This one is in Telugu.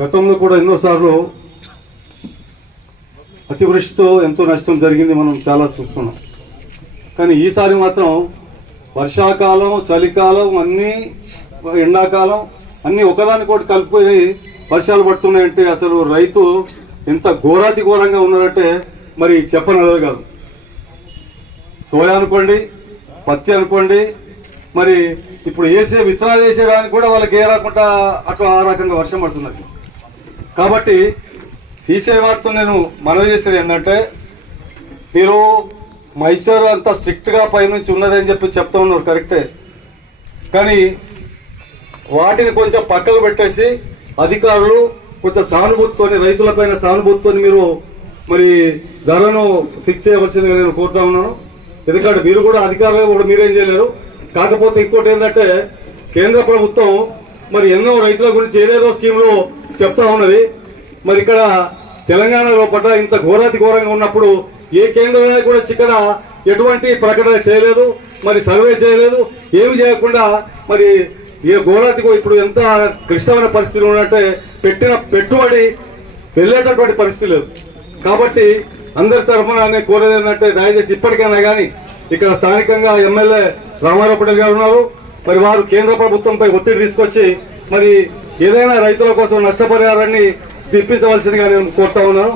గతంలో కూడా ఎన్నోసార్లు అతివృష్టితో ఎంతో నష్టం జరిగింది మనం చాలా చూస్తున్నాం. కానీ ఈసారి మాత్రం వర్షాకాలం చలికాలం అన్నీ ఎండాకాలం అన్నీ ఒకదానికోటి కలిపి వర్షాలు పడుతున్నాయంటే అసలు రైతు ఎంత ఘోరాతి ఘోరంగా ఉన్నారంటే మరి చెప్పనలేదు కాదు. సోయా అనుకోండి పత్తి అనుకోండి మరి ఇప్పుడు వేసే విత్తనాలు వేసేదానికి కూడా వాళ్ళకి ఏ రాకుండా అట్లా ఆ రకంగా వర్షం పడుతున్నది. కాబట్టి సీసీ వారితో నేను మనవి చేసేది ఏంటంటే మీరు మైచర్ అంత స్ట్రిక్ట్గా పైనుంచి ఉన్నదని చెప్పి చెప్తా ఉన్నారు కరెక్టే. కానీ వాటిని కొంచెం పక్కకు పెట్టేసి అధికారులు కొంచెం సానుభూతితోని రైతులపైన సానుభూతితోని మీరు మరి ధరను ఫిక్స్ చేయవలసిందిగా నేను కోరుతా ఉన్నాను. ఎందుకంటే మీరు కూడా అధికారులు కూడా మీరేం చేయలేరు. కాకపోతే ఇంకోటి ఏంటంటే కేంద్ర ప్రభుత్వం మరి ఎన్నో రైతుల గురించి ఏదేదో స్కీములు చెప్తా ఉన్నది. మరి ఇక్కడ తెలంగాణలో పడ్డ ఇంత ఘోరాతి ఘోరంగా ఉన్నప్పుడు ఏ కేంద్ర నాయకుడు కూడా ఇక్కడ ఎటువంటి ప్రకటన చేయలేదు మరి సర్వే చేయలేదు. ఏమి చేయకుండా మరి ఏ ఘోరాతికి ఇప్పుడు ఎంత క్లిష్టమైన పరిస్థితులు ఉన్నట్టే పెట్టిన పెట్టుబడి వెళ్ళేటటువంటి పరిస్థితి లేదు. కాబట్టి అందరి తరఫున నేను కోరేది ఏంటంటే దయచేసి ఇప్పటికైనా కానీ ఇక్కడ స్థానికంగా ఎమ్మెల్యే రామారావు పటేల్ గారు ఉన్నారు. మరి వారు కేంద్ర ప్రభుత్వంపై ఒత్తిడి తీసుకొచ్చి మరి ఏదైనా రైతుల కోసం నష్టపరిహారాన్ని ఇప్పించవలసిందిగా నేను కోరుతా ఉన్నాను.